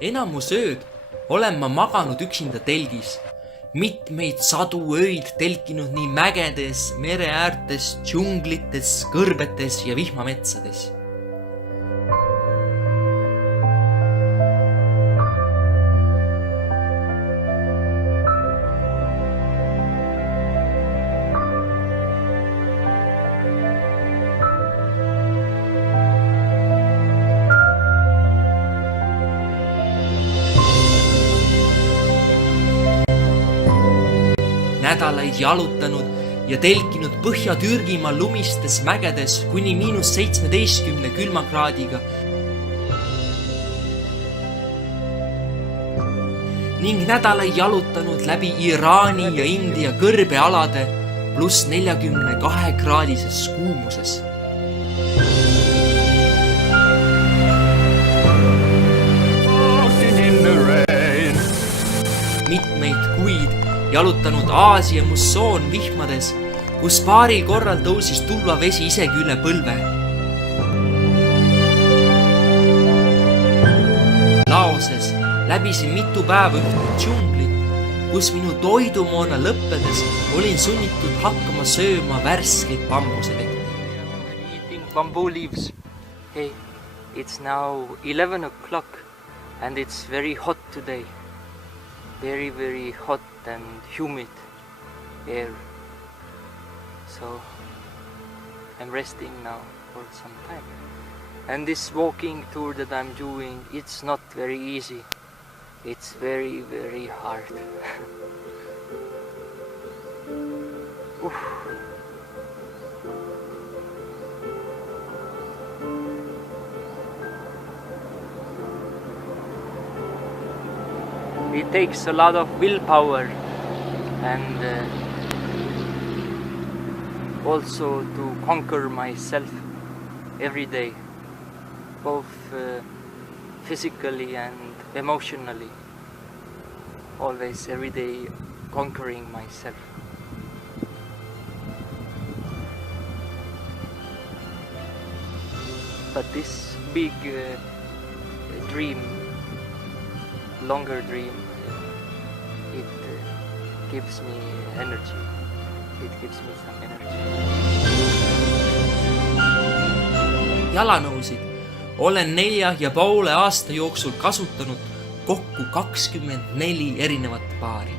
Enamus ööd olen ma maganud üksinda telgis. Mitmeid sadu öid telkinud nii mägedes, mereäärtes, džunglites, kõrbetes ja vihmametsades. Nädalaid jalutanud ja telkinud Põhja-Türgimaa lumistes mägedes kuni -17 külmakraadiga ning nädalaid jalutanud läbi Iraani ja India kõrbealade +42-kraadises kuumuses. Mitmeid kuid jalutanud Aasia mussoon vihmades, kus paaril korral tõusis tulvavesi isegi üle põlve. Laoses läbisin mitu päeva ühte džunglit, kus minu toidumoona lõppedes olin sunnitud hakkama sööma värskeid bambuselekti. Eating bamboo leaves. Hey, it's now 11 o'clock and it's very hot today. Very, very hot and humid air. So I'm resting now for some time. And this walking tour that I'm doing, it's not very easy. It's very, very hard. It takes a lot of willpower and also to conquer myself every day, both physically and emotionally. Always, every day, conquering myself. But this big dream, longer dream, it gives me energy. It gives me some energy. Jalanõusid olen 4,5 aasta jooksul kasutanud kokku 24 erinevat paari.